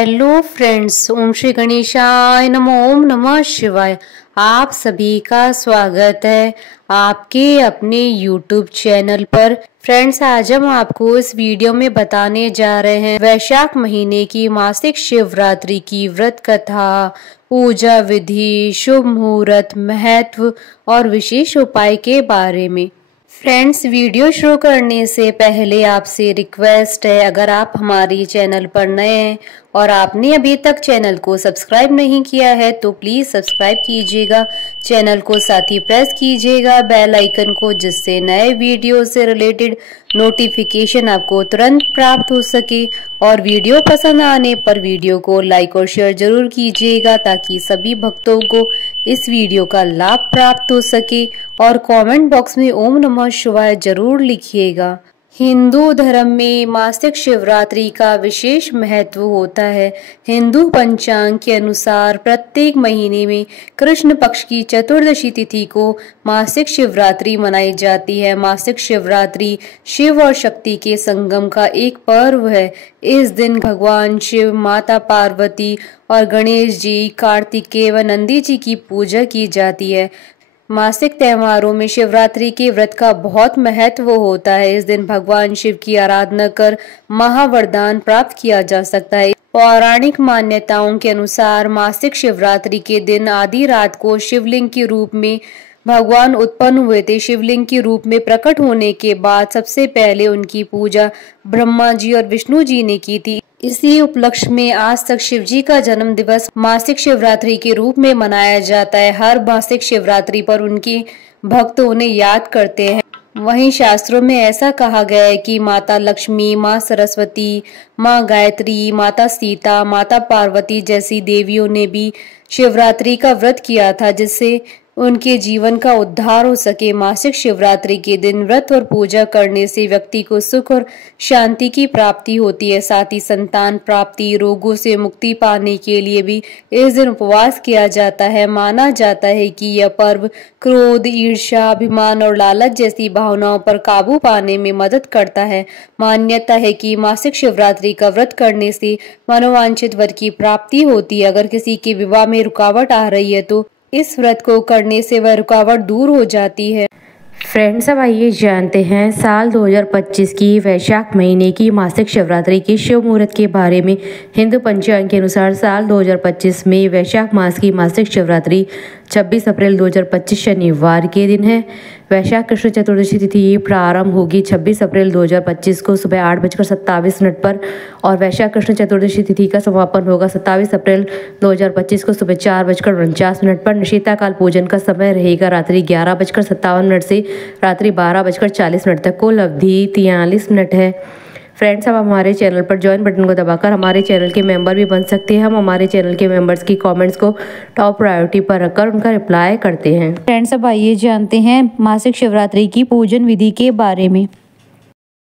Hello friends, ओम श्री गणेशाय नमः। ओम नमः शिवाय। आप सभी का स्वागत है आपके अपने YouTube चैनल पर। फ्रेंड्स, आज हम आपको इस वीडियो में बताने जा रहे हैं वैशाख महीने की मासिक शिवरात्रि की व्रत कथा, पूजा विधि, शुभ मुहूर्त, महत्व और विशेष उपाय के बारे में। फ्रेंड्स, वीडियो शुरू करने से पहले आपसे रिक्वेस्ट है, अगर आप हमारी चैनल पर नए हैं और आपने अभी तक चैनल को सब्सक्राइब नहीं किया है तो प्लीज सब्सक्राइब कीजिएगा चैनल को, साथ ही प्रेस कीजिएगा बेल आइकन को, जिससे नए वीडियो से रिलेटेड नोटिफिकेशन आपको तुरंत प्राप्त हो सके। और वीडियो पसंद आने पर वीडियो को लाइक और शेयर जरूर कीजिएगा ताकि सभी भक्तों को इस वीडियो का लाभ प्राप्त हो सके। और कमेंट बॉक्स में ओम नमः शिवाय जरूर लिखिएगा। हिंदू धर्म में मासिक शिवरात्रि का विशेष महत्व होता है। हिंदू पंचांग के अनुसार प्रत्येक महीने में कृष्ण पक्ष की चतुर्दशी तिथि को मासिक शिवरात्रि मनाई जाती है। मासिक शिवरात्रि शिव और शक्ति के संगम का एक पर्व है। इस दिन भगवान शिव, माता पार्वती और गणेश जी, कार्तिकेय व नंदी जी की पूजा की जाती है। मासिक त्योहारों में शिवरात्रि के व्रत का बहुत महत्व होता है। इस दिन भगवान शिव की आराधना कर महावरदान प्राप्त किया जा सकता है। पौराणिक मान्यताओं के अनुसार मासिक शिवरात्रि के दिन आधी रात को शिवलिंग के रूप में भगवान उत्पन्न हुए थे। शिवलिंग के रूप में प्रकट होने के बाद सबसे पहले उनकी पूजा ब्रह्मा जी और विष्णु जी ने की थी। इसी उपलक्ष्य में आज तक शिव जी का जन्म दिवस मासिक शिवरात्रि के रूप में मनाया जाता है। हर मासिक शिवरात्रि पर उनके भक्त उन्हें याद करते हैं। वहीं शास्त्रों में ऐसा कहा गया है कि माता लक्ष्मी, माँ सरस्वती, माँ गायत्री, माता सीता, माता पार्वती जैसी देवियों ने भी शिवरात्रि का व्रत किया था, जिससे उनके जीवन का उद्धार हो सके। मासिक शिवरात्रि के दिन व्रत और पूजा करने से व्यक्ति को सुख और शांति की प्राप्ति होती है। साथ ही संतान प्राप्ति, रोगों से मुक्ति पाने के लिए भी इस दिन उपवास किया जाता है। माना जाता है कि यह पर्व क्रोध, ईर्ष्या, अभिमान और लालच जैसी भावनाओं पर काबू पाने में मदद करता है। मान्यता है कि मासिक शिवरात्रि का व्रत करने से मनोवांछित वर की प्राप्ति होती है। अगर किसी के विवाह में रुकावट आ रही है तो इस व्रत को करने से वह रुकावट दूर हो जाती है। फ्रेंड्स, अब आइए जानते हैं साल 2025 की वैशाख महीने की मासिक शिवरात्रि के शुभ मुहूर्त के बारे में। हिंदू पंचांग के अनुसार साल 2025 में वैशाख मास की मासिक शिवरात्रि 26 अप्रैल 2025 शनिवार के दिन है। वैशाख कृष्ण चतुर्दशी तिथि प्रारंभ होगी 26 अप्रैल 2025 को सुबह 8:27 पर और वैशाख कृष्ण चतुर्दशी तिथि का समापन होगा 27 अप्रैल 2025 को सुबह 4:49 पर। निशिता काल पूजन का समय रहेगा रात्रि 11:57 से रात्रि 12:40 तक। कुल अवधि 43 मिनट है। फ्रेंड्स, अब हमारे चैनल पर ज्वाइन बटन को दबाकर हमारे चैनल के मेंबर भी बन सकते हैं। हम हमारे चैनल के मेंबर्स की कमेंट्स को टॉप प्रायोरिटी पर रखकर उनका रिप्लाई करते हैं। फ्रेंड्स, अब आइए जानते हैं मासिक शिवरात्रि की पूजन विधि के बारे में।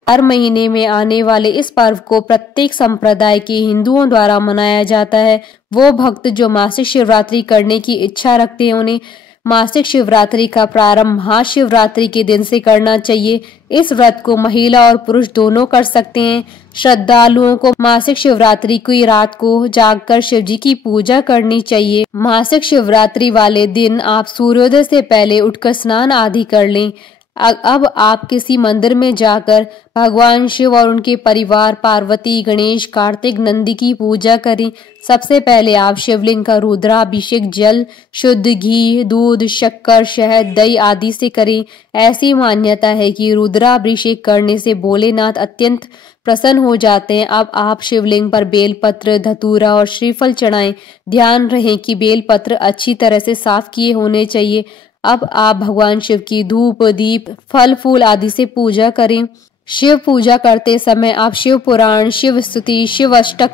हर महीने में आने वाले इस पर्व को प्रत्येक संप्रदाय के हिंदुओं द्वारा मनाया जाता है। वो भक्त जो मासिक शिवरात्रि करने की इच्छा रखते हैं उन्हें मासिक शिवरात्रि का प्रारंभ महाशिवरात्रि के दिन से करना चाहिए। इस व्रत को महिला और पुरुष दोनों कर सकते हैं। श्रद्धालुओं को मासिक शिवरात्रि की रात को जागकर शिव जी की पूजा करनी चाहिए। मासिक शिवरात्रि वाले दिन आप सूर्योदय से पहले उठकर स्नान आदि कर लें। अब आप किसी मंदिर में जाकर भगवान शिव और उनके परिवार पार्वती, गणेश, कार्तिक, नंदी की पूजा करें। सबसे पहले आप शिवलिंग का रुद्राभिषेक जल, शुद्ध घी, दूध, शक्कर, शहद, दही आदि से करें। ऐसी मान्यता है कि रुद्राभिषेक करने से भोलेनाथ अत्यंत प्रसन्न हो जाते हैं। अब आप शिवलिंग पर बेलपत्र, धतूरा और श्रीफल चढ़ाएं। ध्यान रहे कि बेलपत्र अच्छी तरह से साफ किए होने चाहिए। अब आप भगवान शिव की धूप, दीप, फल फूल आदि से पूजा करें। शिव पूजा करते समय आप शिव पुराण, शिव स्तुति, शिव अष्टक,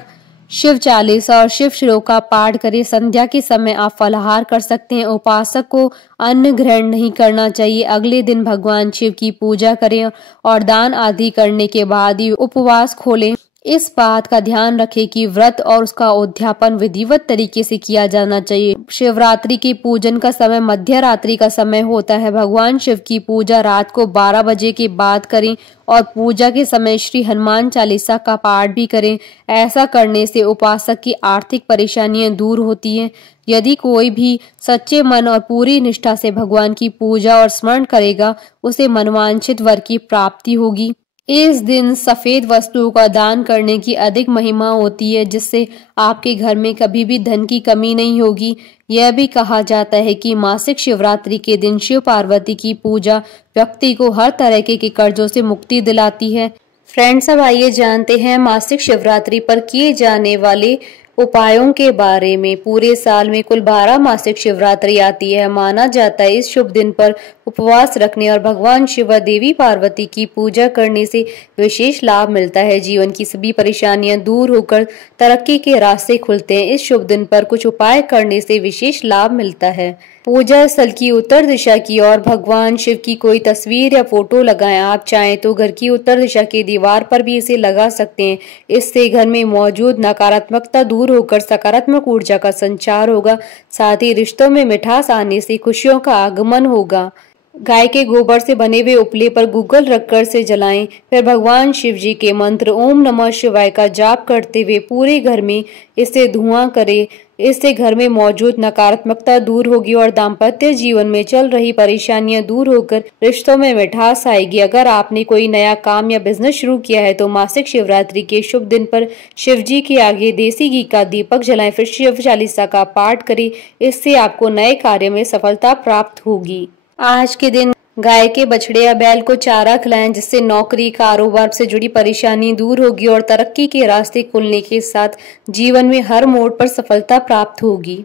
शिव चालीसा और शिव श्लोक का पाठ करें। संध्या के समय आप फलाहार कर सकते हैं। उपासक को अन्न ग्रहण नहीं करना चाहिए। अगले दिन भगवान शिव की पूजा करें और दान आदि करने के बाद ही उपवास खोलें। इस बात का ध्यान रखें कि व्रत और उसका उद्यापन विधिवत तरीके से किया जाना चाहिए। शिवरात्रि के पूजन का समय मध्य रात्रि का समय होता है। भगवान शिव की पूजा रात को 12 बजे के बाद करें और पूजा के समय श्री हनुमान चालीसा का पाठ भी करें। ऐसा करने से उपासक की आर्थिक परेशानियां दूर होती हैं। यदि कोई भी सच्चे मन और पूरी निष्ठा से भगवान की पूजा और स्मरण करेगा, उसे मनवांछित वर की प्राप्ति होगी। इस दिन सफेद वस्तुओं का दान करने की अधिक महिमा होती है, जिससे आपके घर में कभी भी धन की कमी नहीं होगी। यह भी कहा जाता है कि मासिक शिवरात्रि के दिन शिव पार्वती की पूजा व्यक्ति को हर तरह के कर्जों से मुक्ति दिलाती है। फ्रेंड्स, अब आइए जानते हैं मासिक शिवरात्रि पर किए जाने वाले उपायों के बारे में। पूरे साल में कुल 12 मासिक शिवरात्रि आती है। माना जाता है इस शुभ दिन पर उपवास रखने और भगवान शिव व देवी पार्वती की पूजा करने से विशेष लाभ मिलता है। जीवन की सभी परेशानियां दूर होकर तरक्की के रास्ते खुलते हैं। इस शुभ दिन पर कुछ उपाय करने से विशेष लाभ मिलता है। पूजा स्थल की उत्तर दिशा की ओर भगवान शिव की कोई तस्वीर या फोटो लगाएं। आप चाहें तो घर की उत्तर दिशा की दीवार पर भी इसे लगा सकते हैं। इससे घर में मौजूद नकारात्मकता दूर होकर सकारात्मक ऊर्जा का संचार होगा। साथ ही रिश्तों में मिठास आने से खुशियों का आगमन होगा। गाय के गोबर से बने हुए उपले पर गूगल रखकर से जलाएं। फिर भगवान शिव जी के मंत्र ओम नमः शिवाय का जाप करते हुए पूरे घर में इसे धुआं करें। इससे घर में मौजूद नकारात्मकता दूर होगी और दाम्पत्य जीवन में चल रही परेशानियां दूर होकर रिश्तों में मिठास आएगी। अगर आपने कोई नया काम या बिजनेस शुरू किया है तो मासिक शिवरात्रि के शुभ दिन पर शिव जी के आगे देसी घी का दीपक जलाएं। फिर शिव चालीसा का पाठ करें। इससे आपको नए कार्य में सफलता प्राप्त होगी। आज के दिन गाय के बछड़े या बैल को चारा खिलाएं, जिससे नौकरी कारोबार से जुड़ी परेशानी दूर होगी और तरक्की के रास्ते खुलने के साथ जीवन में हर मोड़ पर सफलता प्राप्त होगी।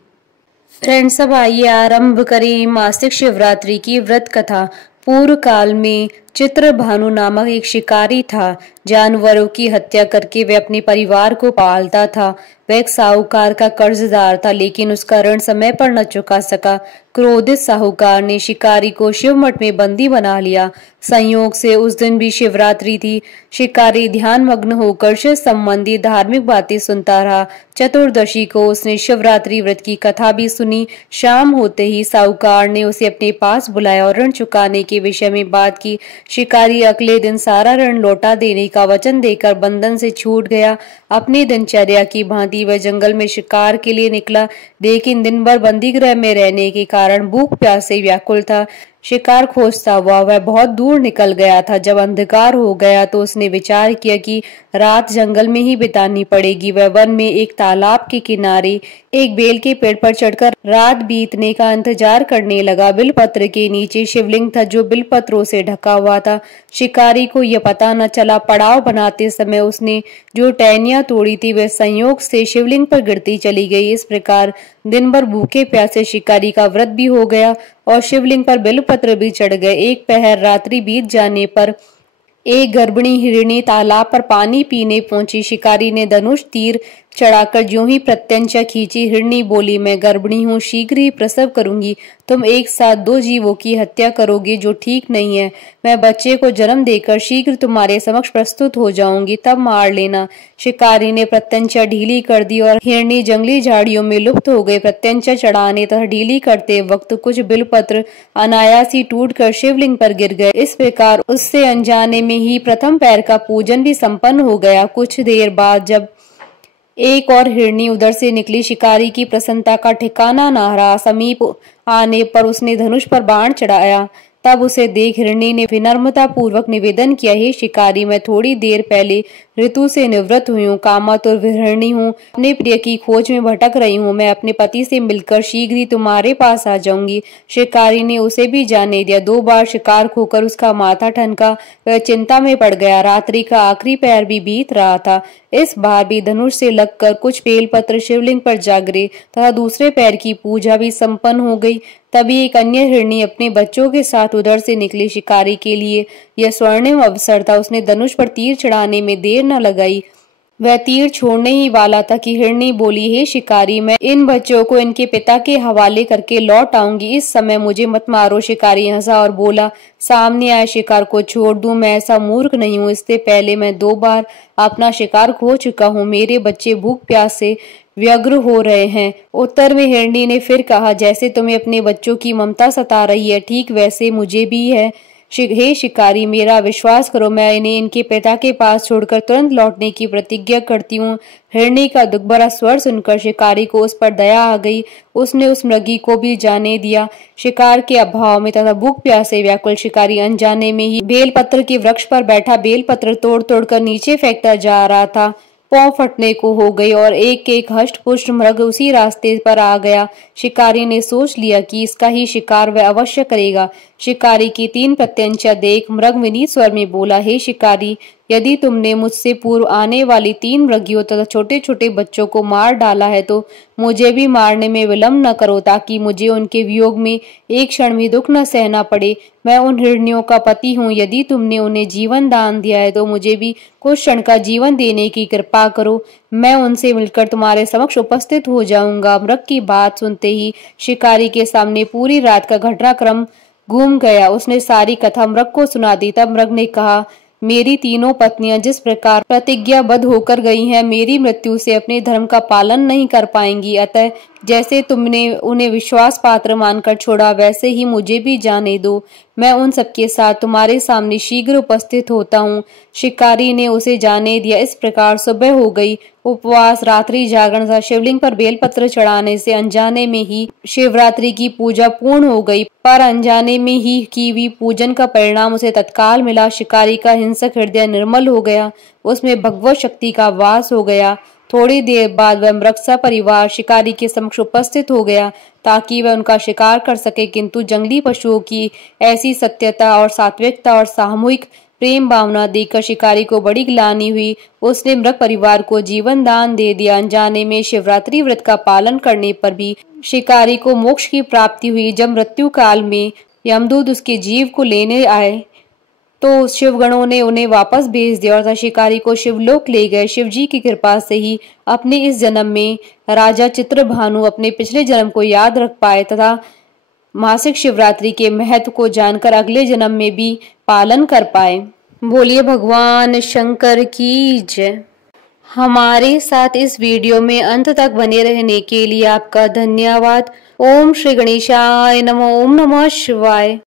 फ्रेंड्स, अब आइए आरंभ करें मासिक शिवरात्रि की व्रत कथा। पूर्व काल में चित्रभानु नामक एक शिकारी था। जानवरों की हत्या करके वह अपने परिवार को पालता था। वह एक साहूकार का कर्जदार था, लेकिन उसका ऋण समय पर न चुका सका। क्रोधित साहूकार ने शिकारी को शिव मठ में बंदी बना लिया। संयोग से उस दिन भी शिवरात्रि थी। शिकारी ध्यान मग्न होकर शिव संबंधी धार्मिक बातें सुनता रहा। चतुर्दशी को उसने शिवरात्रि व्रत की कथा भी सुनी। शाम होते ही साहूकार ने उसे अपने पास बुलाया और ऋण चुकाने के विषय में बात की। शिकारी अगले दिन सारा ऋण लौटा देने का वचन देकर बंधन से छूट गया। अपनी दिनचर्या की भांति वह जंगल में शिकार के लिए निकला, लेकिन दिन भर बंदी गृह में रहने के कारण भूख प्यास से व्याकुल था। शिकार खोजता हुआ वह बहुत दूर निकल गया था। जब अंधकार हो गया तो उसने विचार किया कि रात जंगल में ही बितानी पड़ेगी। वह वन में एक तालाब के किनारे एक बेल के पेड़ पर चढ़कर रात बीतने का इंतजार करने लगा। बिलपत्र के नीचे शिवलिंग था जो बिलपत्रों से ढका हुआ था। शिकारी को यह पता न चला। पड़ाव बनाते समय उसने जो टहनियां तोड़ी थी वह संयोग से शिवलिंग पर गिरती चली गई। इस प्रकार दिन भर भूखे प्यासे शिकारी का व्रत भी हो गया और शिवलिंग पर बिलपत्र भी चढ़ गए। एक पहर रात्रि बीत जाने पर एक गर्भिणी हिरणी तालाब पर पानी पीने पहुंची। शिकारी ने धनुष तीर चढ़ाकर ज्यों ही प्रत्यंचा खींची। हिरणी बोली, मैं गर्भिणी हूँ, शीघ्र ही प्रसव करूंगी। तुम एक साथ 2 जीवों की हत्या करोगे, जो ठीक नहीं है। मैं बच्चे को जन्म देकर शीघ्र तुम्हारे समक्ष प्रस्तुत हो जाऊंगी, तब मार लेना। शिकारी ने प्रत्यंचा ढीली कर दी और हिरणी जंगली झाड़ियों में लुप्त हो गई। प्रत्यंचा चढ़ाने तथा ढीली करते वक्त कुछ बिलपत्र अनायास ही टूटकर शिवलिंग पर गिर गए। इस प्रकार उससे अनजाने में ही प्रथम पैर का पूजन भी संपन्न हो गया। कुछ देर बाद जब एक और हिरणी उधर से निकली, शिकारी की प्रसन्नता का ठिकाना न रहा। समीप आने पर उसने धनुष पर बाण चढ़ाया। तब उसे देख हिरणी ने विनम्रता पूर्वक निवेदन किया, हे शिकारी, मैं थोड़ी देर पहले ऋतु से निवृत्त हुई हूँ, कामातुर विहरणी हूँ, अपने प्रिय की खोज में भटक रही हूँ। मैं अपने पति से मिलकर शीघ्र ही तुम्हारे पास आ जाऊंगी। शिकारी ने उसे भी जाने दिया। 2 बार शिकार खोकर उसका माथा ठनका। वह चिंता में पड़ गया। रात्रि का आखिरी पैर भी बीत रहा था। इस बार भी धनुष से लगकर कुछ बेलपत्र शिवलिंग पर जा गिरे तथा दूसरे पैर की पूजा भी संपन्न हो गई। तभी एक अन्य हिरणी अपने बच्चों के साथ उधर से निकली। शिकारी के लिए यह स्वर्णिम अवसर था। उसने धनुष पर तीर चढ़ाने में देर न लगाई। वह तीर छोड़ने ही वाला था कि हिरनी बोली, हे शिकारी, मैं इन बच्चों को इनके पिता के हवाले करके लौट आऊंगी, इस समय मुझे मत मारो। शिकारी हंसा और बोला, सामने आए शिकार को छोड़ दूं? मैं ऐसा मूर्ख नहीं हूं। इससे पहले मैं 2 बार अपना शिकार खो चुका हूं। मेरे बच्चे भूख प्यास से व्यग्र हो रहे हैं। उत्तर में हिरनी ने फिर कहा, जैसे तुम्हें अपने बच्चों की ममता सता रही है, ठीक वैसे मुझे भी है। हे शिकारी, मेरा विश्वास करो, मैं इन्हें इनके पिता के पास छोड़कर तुरंत लौटने की प्रतिज्ञा करती हूँ। हिरनी का दुख भरा स्वर सुनकर शिकारी को उस पर दया आ गई। उसने उस मृगी को भी जाने दिया। शिकार के अभाव में तथा भूख प्यास से व्याकुल शिकारी अनजाने में ही बेलपत्र के वृक्ष पर बैठा बेलपत्र तोड़ तोड़ कर नीचे फेंकता जा रहा था। पांव फटने को हो गई और एक एक हष्ट पुष्ट मृग उसी रास्ते पर आ गया। शिकारी ने सोच लिया कि इसका ही शिकार वह अवश्य करेगा। शिकारी की 3 प्रत्यंचा देख मृग विनीत स्वर में बोला, हे शिकारी, यदि तुमने मुझसे पूर्व आने वाली 3 मृगियों तथा छोटे छोटे बच्चों को मार डाला है तो मुझे भी मारने में विलंब न करो, ताकि मुझे उनके वियोग में एक क्षण भी दुख न सहना पड़े। मैं उन हिरनियों का पति हूँ। यदि तुमने उन्हें जीवन दान दिया है तो मुझे भी कुछ क्षण का जीवन देने की कृपा करो। मैं उनसे मिलकर तुम्हारे समक्ष उपस्थित हो जाऊंगा। मृग की बात सुनते ही शिकारी के सामने पूरी रात का घटनाक्रम घूम गया। उसने सारी कथा मृग को सुना दी। तब मृग ने कहा, मेरी तीनों पत्नियां जिस प्रकार प्रतिज्ञाबद्ध होकर गई हैं, मेरी मृत्यु से अपने धर्म का पालन नहीं कर पाएंगी। अतः जैसे तुमने उन्हें विश्वास पात्र मानकर छोड़ा, वैसे ही मुझे भी जाने दो। मैं उन सबके साथ तुम्हारे सामने शीघ्र उपस्थित होता हूँ। शिकारी ने उसे जाने दिया। इस प्रकार सुबह हो गई। उपवास, रात्रि जागरण तथा शिवलिंग पर बेलपत्र चढ़ाने से अनजाने में ही शिवरात्रि की पूजा पूर्ण हो गई। पर अनजाने में ही की हुई पूजन का परिणाम उसे तत्काल मिला। शिकारी का हिंसक हृदय निर्मल हो गया। उसमें भगवत शक्ति का वास हो गया। थोड़ी देर बाद वह मृग सपरिवार शिकारी के समक्ष उपस्थित हो गया ताकि वह उनका शिकार कर सके, किंतु जंगली पशुओं की ऐसी सत्यता और सात्विकता और सामूहिक प्रेम भावना देखकर शिकारी को बड़ी ग्लानि हुई। उसने मृग परिवार को जीवन दान दे दिया। अनजाने में शिवरात्रि व्रत का पालन करने पर भी शिकारी को मोक्ष की प्राप्ति हुई। जब मृत्यु काल में यमदूत उसके जीव को लेने आए तो शिवगणों ने उन्हें वापस भेज दिया और शिकारी को शिवलोक ले गए। शिवजी की कृपा से ही अपने इस जन्म में राजा चित्रभानु अपने पिछले जन्म को याद रख पाए तथा मासिक शिवरात्रि के महत्व को जानकर अगले जन्म में भी पालन कर पाए। बोलिए भगवान शंकर की जय। हमारे साथ इस वीडियो में अंत तक बने रहने के लिए आपका धन्यवाद। ओम श्री गणेशाय नमः। ओम नमः शिवाय।